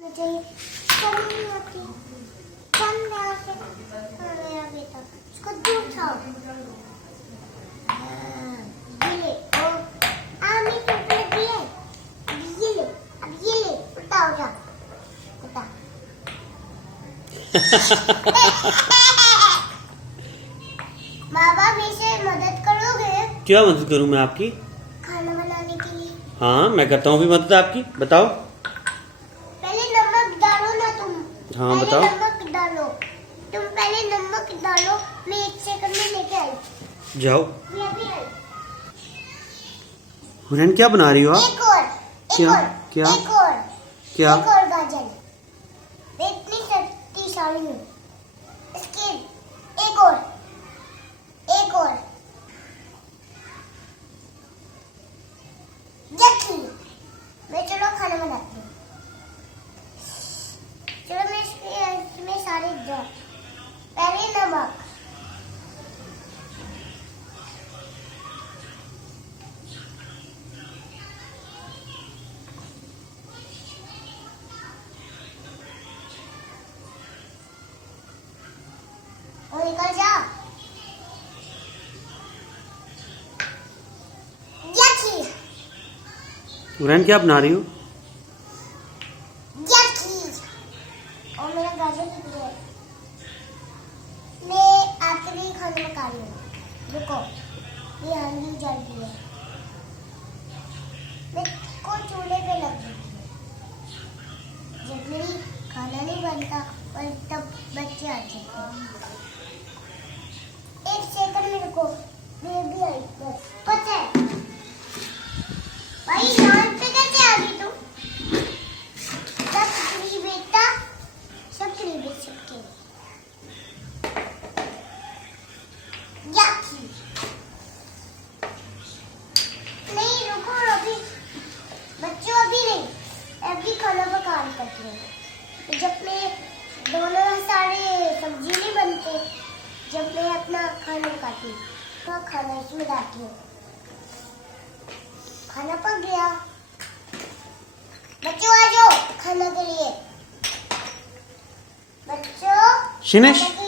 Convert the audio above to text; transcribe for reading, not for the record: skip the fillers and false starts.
मुझे शर्म नहीं आती। कौन यहाँ से मेरा बेटा उसको दूर उठाओ। ये ले ओ आमी टूट लगी है। अब ये ले उठा हो जा उठा। बाबा मेरे मदद करोगे? क्या मदद करूं मैं आपकी? खाना बनाने के लिए। हाँ मैं करता हूँ भी मदद आपकी। बताओ। पहले नमक डालो ना तुम। हाँ पहले बताओ। नमक डालो। तुम पहले नमक डालो। मैं 1 सेकंड में लेके आई। जाओ। मैं अभी आई। हुरैन क्या बना रही हो आप? एक और क्या? क्या? एक और क्या? एक और गाजर। मैं इतनी शक्तिशाली हूँ। इसके एक और यकी। मैं चलो खाना बनाती हूँ। चलो मैं इसमें सारे पहले नमक और निकल जा। यकी हुरैन क्या बना रही हो? यकी और मेरा गाजर निकल गया। मैं आपके लिए खाना पका रही हूँ। रुको ये हांडी जल गई है। मैं को चूल्हे पे लग गई जब मेरी खाना नहीं बनता और तब बच्चे आ जाते हैं। 1 सेकंड में रुको। मैं भी आई बस कुछ है भाई। यहाँ पे कैसे आ गई तुम? सक्री बेटा सक्री बेटा यकी। नहीं रुको अभी बच्चों अभी नहीं। अभी खाना पकाने करती हूँ। जब मैं दोनों सारे सब्जी नहीं बनते जब मैं अपना खाना पकाती हूँ तो खाना इसमें डालती हूँ। खाना पक गया। बच्चों आ जाओ खाना के लिए। बच्चों शिनेश खाना के